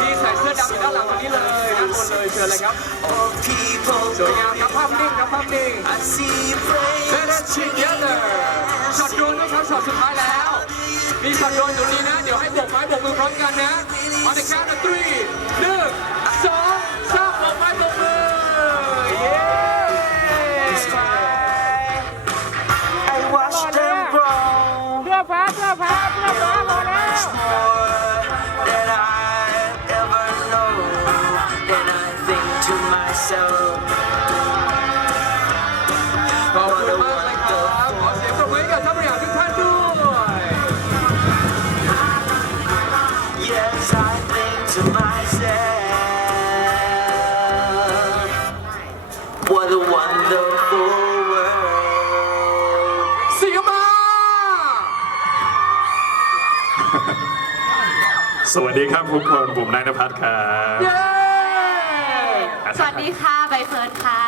ที่ใส่เสื้อดำอยู่ด้านหลังคนนี้เลยด้านบนเลยเชิญเลยครับสวยงามครับภาพนิ่งครับภาพนิ่ง Let us together ช็อตโดนต้องครับช็อตสุดท้ายแล้ว มีช็อตโดนอยู่นี้นะ เดี๋ยวให้โบกไม้โบกมือพร้อมกันนะ On the count of three หนึ่งสอง สวัสดีครับทุกคนผมนายนภัสครับเย้สวัสดีค่ะใบเฟิร์นค่ะ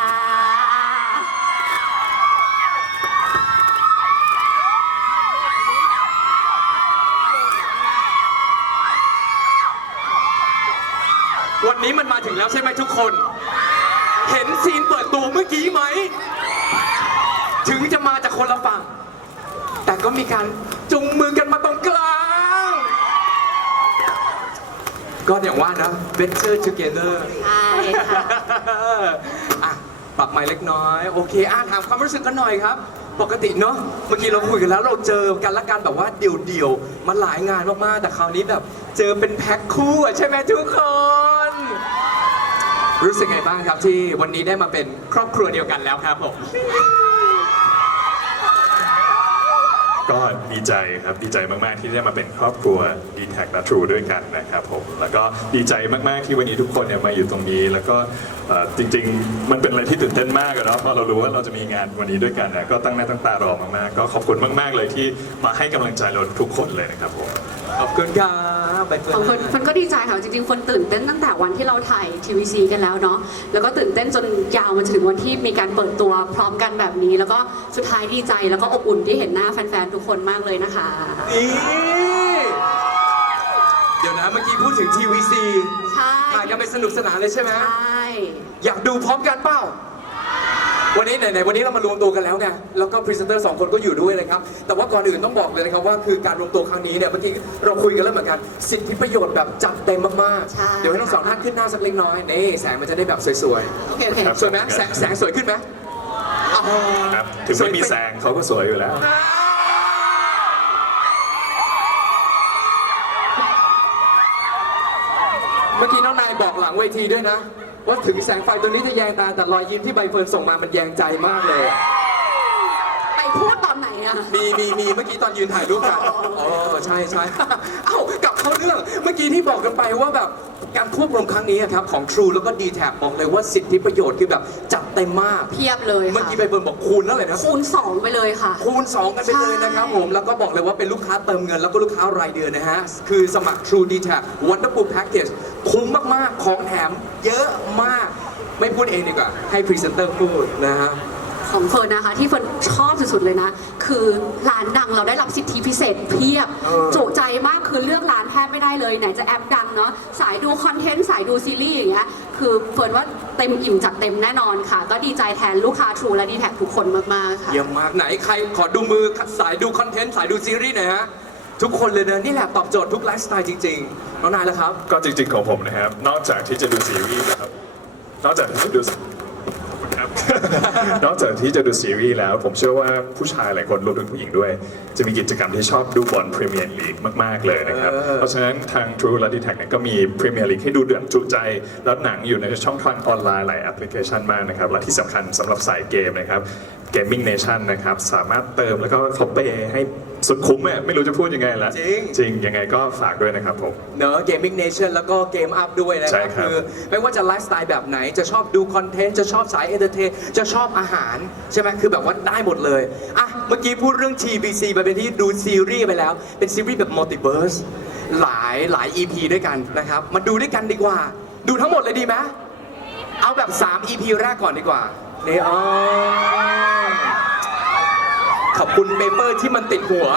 วันนี้มันมาถึงแล้วใช่ไหมทุกคน เห็นซีนเปิดตัวเมื่อกี้ไหม ถึงจะมาจากคนละฝั่ง แต่ก็มีการจุงมือกันมาตรงกลาง ก็อย่างว่านะ better together ใช่ค่ะ อะปรับไมค์เล็กน้อย โอเคอะถามความรู้สึกกันหน่อยครับ ปกติเนาะเมื่อกี้เราคุยกันแล้วเราเจอกันละกันแบบว่าเดี่ยวๆมาหลายงานมากๆ แต่คราวนี้แบบ เจอเป็นแพ็คคู่อะใช่ไหมทุกคน รู้สึกไงบ้างครับที่วันนี้ได้มาเป็นครอบครัวเดียวกันแล้วครับผม ก็ดีใจครับดีใจมาก ๆ ที่ได้มาเป็นครอบครัว d t แทและ True ด้วยกันนะครับผมแล้วก็ดีใจมาก ๆ ที่วันนี้ทุกคนเนี่ยมาอยู่ตรงนี้ แล้วก็เอ่อจริง ๆ มันเป็นอะไรที่ตื่นเต้นมากอะเนาะเพราะเรารู้ว่าเราจะมีงานวันนี้ด้วยกันนะก็ตั้งหน้าตั้งตารอมาก ๆ ก็ขอบคุณมาก ๆ เลยที่มาให้กำลังใจเราทุกคนเลยนะครับผม ขอบคุณครับใบเฟิร์ของคนนคนก็ดีใจค่ะจริงๆคนตื่นเต้นตั้งแต่วันที่เราถ่ายทีวีซีกันแล้วเนาะแล้วก็ตื่นเต้นจนยาวมาถึงวันที่มีการเปิดตัวพร้อมกันแบบนี้ แล้วก็สุดท้ายดีใจแล้วก็อบอุ่นที่เห็นหน้าแฟนๆทุกคนมากเลยนะคะ นี่เดี๋ยวนะเมื่อกี้พูดถึงทีวีซีใช่ถ่ายกันไปสนุกสนานเลยใช่ไหมใช่ อยากดูพร้อมกันเปล่า วันนี้ไหนๆวันนี้เรามารวมตัวกันแล้วไงแล้วก็พรีเซนเตอร์สองคนก็อยู่ด้วยนะครับแต่ว่าก่อนอื่นต้องบอกเลยนะครับว่าคือการรวมตัวครั้งนี้เนี่ยเมื่อกี้เราคุยกันแล้วเหมือนกันสิทธิประโยชน์แบบจัดเต็มมากใช่ ๆเดี๋ยวให้ทั้งสองท่านขึ้นหน้าสักเล็กน้อยนี่แสงมันจะได้แบบสวยโอเคโอเค ครับ ๆสวยไหมแสงแสงสวยขึ้นไหมอ๋อ ครับถึงไม่มีแซงเขาก็สวยอยู่แล้ว เมื่อกี้น้องนาย บอกหลังเวทีด้วยนะ ว่าถึงแสงไฟตัวนี้จะแยงตาแต่รอยยิ้มที่ใบเฟิร์นส่งมามันแยงใจมากเลย ไปพูดตอนไหนอะมีมีมีเมื่อกี้ตอนยืนถ่ายรูปกันอ๋อใช่ใช่ เอ้ากลับเข้าเรื่อง เมื่อกี้ที่บอกกันไปว่าแบบการควบรวมครั้งนี้อะครับของ True แล้วก็ d t แทบอกเลยว่าสิทธิประโยชน์คือแบบจัดเต็มมาก เพียบเลยเมื่อค่ะกี้ใบเบิร์นบอกคูณแล้วเลยนะ คูณสองไปเลยค่ะ คูณ 2 กันไปเลยนะครับผม แล้วก็บอกเลยว่าเป็นลูกค้าเติมเงินแล้วก็ลูกค้ารายเดือนนะฮะ คือสมัคร True d t a c Wonderful Package คุ้มมากๆ ของแถมเยอะมาก ไม่พูดเองดีกว่า ให้พรีเซนเตอร์พูดนะฮะ ของเฟิร์นนะคะที่เฟิร์นชอบสุดๆเลยนะ คือร้านดังเราได้รับสิทธิพิเศษเพียบเออ จุใจมากคือเลือกร้านแทบไม่ได้เลยไหนจะแอปดังเนาะสายดูคอนเทนต์สายดูซีรีส์อย่างเงี้ยคือเฟิร์นว่าเต็มอิ่มจัดเต็มแน่นอนค่ะ ก็ดีใจแทนลูกค้า True และ d t แททุกคนมากๆค่ะ เยี่ยมมากไหนใครขอดูมือสายดูคอนเทนต์สายดูซีรีส์หน่อยฮะ ทุกคนเลยนะนี่แหละตอบโจทย์ทุกไลฟ์สไตล์จริงๆน้องนายแล้วครับ ก็จริงๆของผมนะครับ นอกจากที่จะดูซีรีส์นะครับ นอกจากที่จะดูครับ นอกจากที่จะดูซีรีส์แล้ว ผมเชื่อว่าผู้ชายหลายคนรวมถึงผู้หญิงด้วย จะมีกิจกรรมที่ชอบดูบอลพรีเมียร์ลีกมาก ๆ เลยนะครับ เออ เพราะฉะนั้นทาง True และ d t แทเนี่ยก็มีพรีเมียร์ลีกให้ดูเดือดจุใจ แล้วหนังอยู่ในช่องทางออนไลน์หลายแอปพลิเคชันมากนะครับ และที่สำคัญสำหรับสายเกมนะครับ Gaming Nation นะครับ สามารถเติมแล้วก็เขาเปย์ให้ สุดคุ้มอะไม่รู้จะพูดยังไงแล้วจริง จริงยังไงก็ฝากด้วยนะครับผม เนอะ Gaming Nation แล้วก็เกมอัพด้วยนะคใช่รับครับ คือไม่ว่าจะไลฟ์สไตล์แบบไหนจะชอบดูคอนเทนต์ จะชอบสายเอนเตอร์เทนจะชอบอาหาร ใช่ไหมคือแบบว่าได้หมดเลยอะเมื่อกี้พูดเรื่อง TBC ไปเป็นที่ดูซีรีส์ไปแล้ว เป็นซีรีส์แบบมัลติเวิร์สหลายหลาย EP ด้วยกันนะครับ มาดูด้วยกันดีกว่า ดูทั้งหมดเลยดีไหมเอาแบบ 3 EP แรกก่อนดีกว่าเนี่ยอ๋อ ขอบคุณเปเปอร์ที่มันติดหัว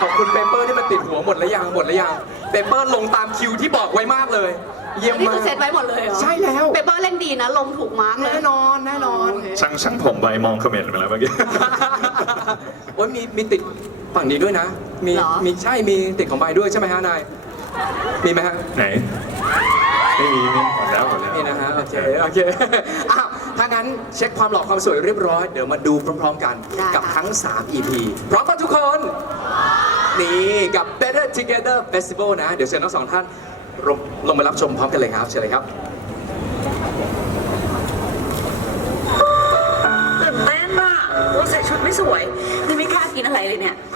ขอบคุณเปเปอร์ที่มันติดหัวหมดแล้วยังหมดแล้วยังเปเปอร์ลงตามคิวที่บอกไว้มากเลย เยี่ยมนี่มาคือกเซตไว้หมดเลยเหรอใช่แล้ว เปเปอร์เล่นดีนะลงถูกมาร์กเลยแน่นอนแน่นอน ช่างช่างผมใบมองเขมรไปแล้วเมื่อกี้ โอ้ยมีมีติดฝั่งนี้ด้วยนะ มีเหรอ มีใช่มีติดของใบด้วยใช่ไหมฮะนายมีไหมฮะ ไหน ไม่มีไม่หมดแล้วหมดแล้ว นี่นะฮะโอเคโอเคอ้าว ถ้างั้นเช็คความหล่อความสวยเรียบร้อย เดี๋ยวมาดูพร้อมๆกันได้กับค่ะทั้ง 3 EP พร้อมกันทุกคน นี่กับ Better Together Festival นะ เดี๋ยวเชิญทั้งสองท่านลงลงมารับชมพร้อมกันเลยครับเชิญเลยครับ ตื่นเต้นอะว่าใส่ชุดไม่สวยนี่ไม่กล้ากินอะไรเลยเนี่ยสวยอยู่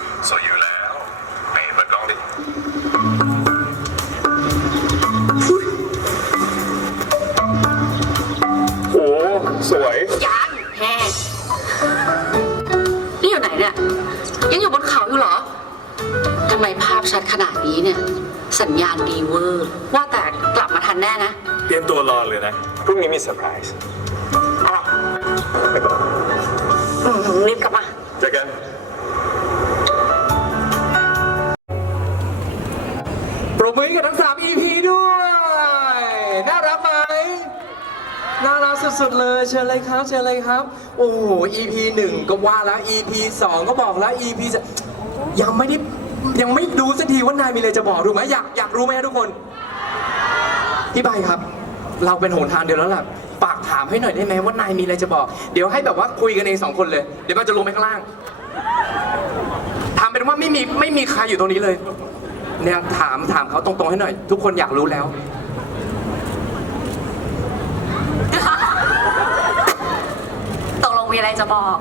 สวย ยังแฮ่นี่อยู่ไหนเนี่ย ยังอยู่บนเขาอยู่เหรอ ทำไมภาพชัดขนาดนี้เนี่ย สัญญาณดีเวอร์ ว่าแต่กลับมาทันแน่นะ เตรียมตัวรอเลยนะ พรุ่งนี้มีเซอร์ไพรส์อืมรีบกลับมา เจอกัน สุดๆเลยเชิญเลยครับเชิญเลยครับ โอ้โห EP 1 ก็ว่าแล้ว EP 2 ก็บอกแล้ว EP ยังไม่ได้ยังไม่ดูสักทีว่านายมีอะไรจะบอกรู้ไหมอยากอยากรู้ไหมทุกคนพี่ใบครับ เราเป็นโหนทางเดียวแล้วล่ะฝากถามให้หน่อยได้ไหมว่านายมีอะไรจะบอก เดี๋ยวให้แบบว่าคุยกันเองสองคนเลย เดี๋ยวมันจะลงไปข้างล่างถามเป็นว่าไม่มีไม่มีใครอยู่ตรงนี้เลยเนี่ยถามถามเขาตรงๆให้หน่อย ทุกคนอยากรู้แล้ว ตกลงมีอะไร จะบอก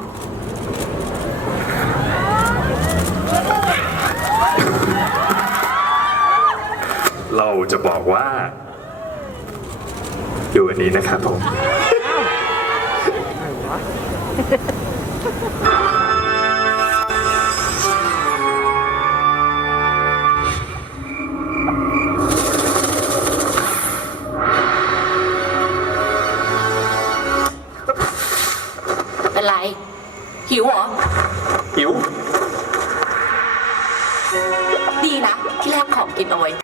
เราจะบอกว่า ดูอันนี้นะครับผมเป็น หิวเหรอ หิว ดีนะ ที่แรกของกินเอาไว้